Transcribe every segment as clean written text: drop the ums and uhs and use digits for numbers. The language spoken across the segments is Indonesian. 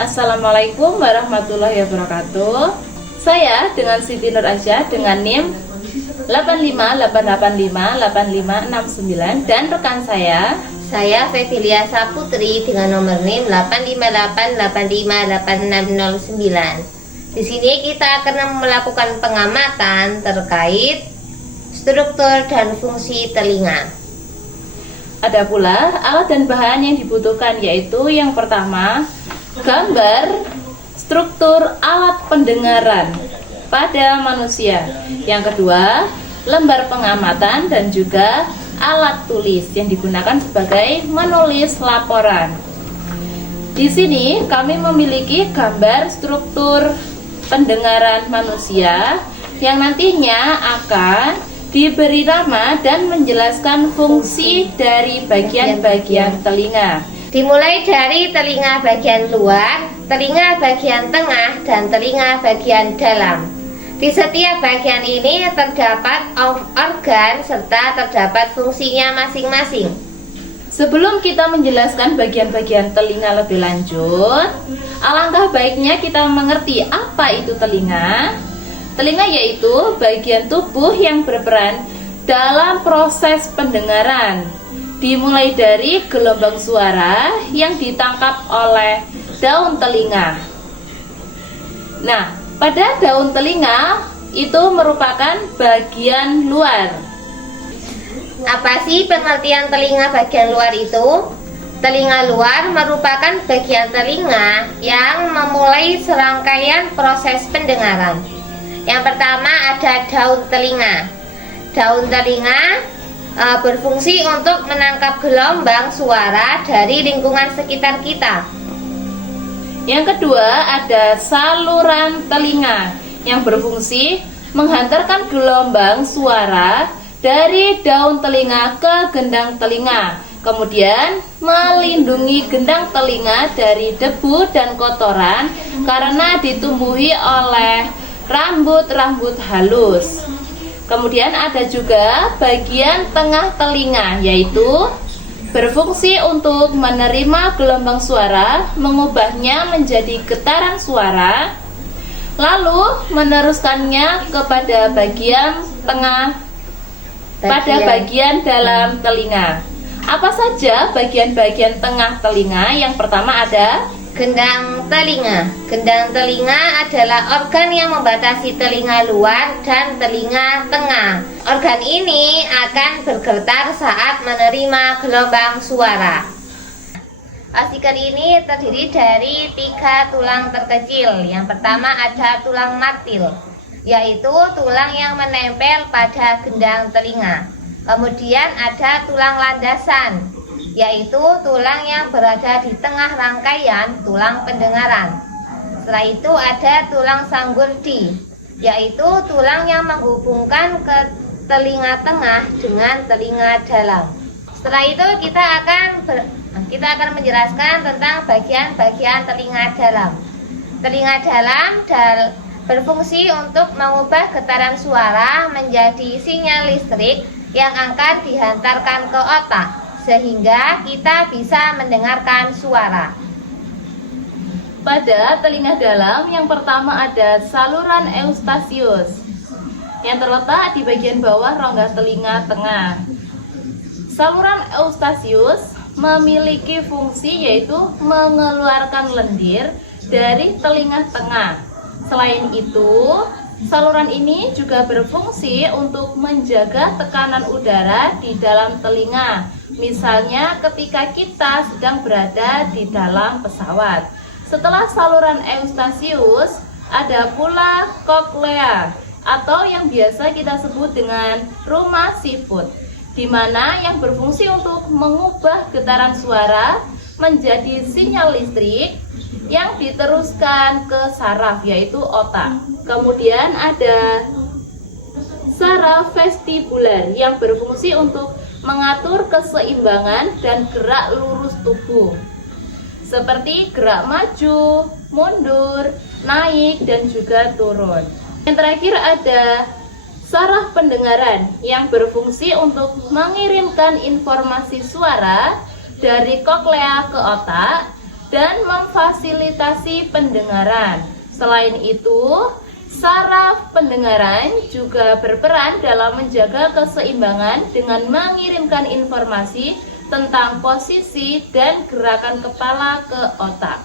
Assalamualaikum warahmatullahi wabarakatuh. Saya dengan Siti Nur Asyah dengan NIM 858858569 dan rekan saya Febilia Saputri dengan nomor NIM 858858609. Di sini kita akan melakukan pengamatan terkait struktur dan fungsi telinga. ada pula alat dan bahan yang dibutuhkan, yaitu yang pertama gambar struktur alat pendengaran pada manusia, yang kedua lembar pengamatan dan juga alat tulis yang digunakan sebagai menulis laporan. Di sini kami memiliki gambar struktur pendengaran manusia yang nantinya akan diberi nama dan menjelaskan fungsi dari bagian-bagian telinga. Dimulai dari telinga bagian luar, telinga bagian tengah, dan telinga bagian dalam. Di setiap bagian ini terdapat organ serta terdapat fungsinya masing-masing. Sebelum kita menjelaskan bagian-bagian telinga lebih lanjut, alangkah baiknya kita mengerti apa itu telinga. Telinga yaitu bagian tubuh yang berperan dalam proses pendengaran, dimulai dari gelombang suara yang ditangkap oleh daun telinga. Nah, pada daun telinga itu merupakan bagian luar. Apa sih pengertian telinga bagian luar itu? Telinga luar merupakan bagian telinga yang memulai serangkaian proses pendengaran. Yang pertama ada daun telinga. Daun telinga berfungsi untuk menangkap gelombang suara dari lingkungan sekitar kita. Yang kedua ada saluran telinga yang berfungsi menghantarkan gelombang suara dari daun telinga ke gendang telinga, kemudian melindungi gendang telinga dari debu dan kotoran karena ditumbuhi oleh rambut-rambut halus. Kemudian ada juga bagian tengah telinga, yaitu berfungsi untuk menerima gelombang suara, mengubahnya menjadi getaran suara, lalu meneruskannya kepada bagian tengah pada bagian dalam telinga. Apa saja bagian-bagian tengah telinga? Yang pertama ada gendang telinga. Gendang telinga adalah organ yang membatasi telinga luar dan telinga tengah. Organ ini akan bergetar saat menerima gelombang suara. Organ ini terdiri dari 3 tulang terkecil. Yang pertama ada tulang martil, yaitu tulang yang menempel pada gendang telinga. Kemudian ada tulang landasan, yaitu tulang yang berada di tengah rangkaian tulang pendengaran. Setelah itu ada tulang sanggurdi, yaitu tulang yang menghubungkan ke telinga tengah dengan telinga dalam. Setelah itu kita akan menjelaskan tentang bagian-bagian telinga dalam. Telinga dalam berfungsi untuk mengubah getaran suara menjadi sinyal listrik yang akan dihantarkan ke otak, sehingga kita bisa mendengarkan suara. pada telinga dalam. Yang pertama ada saluran Eustasius yang terletak di bagian bawah rongga telinga tengah. Saluran Eustasius memiliki fungsi yaitu mengeluarkan lendir dari telinga tengah. Selain itu, saluran ini juga berfungsi untuk menjaga tekanan udara di dalam telinga. Misalnya ketika kita sedang berada di dalam pesawat. Setelah saluran Eustasius, ada pula koklea atau yang biasa kita sebut dengan rumah siput, di mana yang berfungsi untuk mengubah getaran suara menjadi sinyal listrik yang diteruskan ke saraf, yaitu otak. Kemudian ada saraf vestibular yang berfungsi untuk mengatur keseimbangan dan gerak lurus tubuh, seperti gerak maju, mundur, naik, dan juga turun. Yang terakhir ada saraf pendengaran yang berfungsi untuk mengirimkan informasi suara dari koklea ke otak dan memfasilitasi pendengaran. Selain itu, saraf pendengaran juga berperan dalam menjaga keseimbangan dengan mengirimkan informasi tentang posisi dan gerakan kepala ke otak.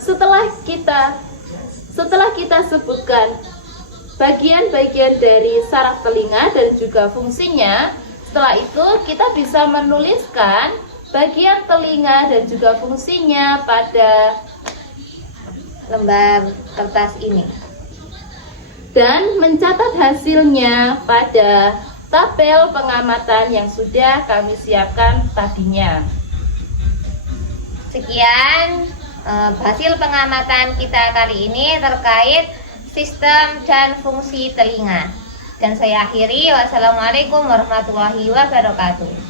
Setelah kita sebutkan bagian-bagian dari saraf telinga dan juga fungsinya, setelah itu kita bisa menuliskan bagian telinga dan juga fungsinya pada lembar kertas ini. Dan mencatat hasilnya pada tabel pengamatan yang sudah kami siapkan tadinya. Sekian hasil pengamatan kita kali ini terkait sistem dan fungsi telinga. Dan saya akhiri, wassalamualaikum warahmatullahi wabarakatuh.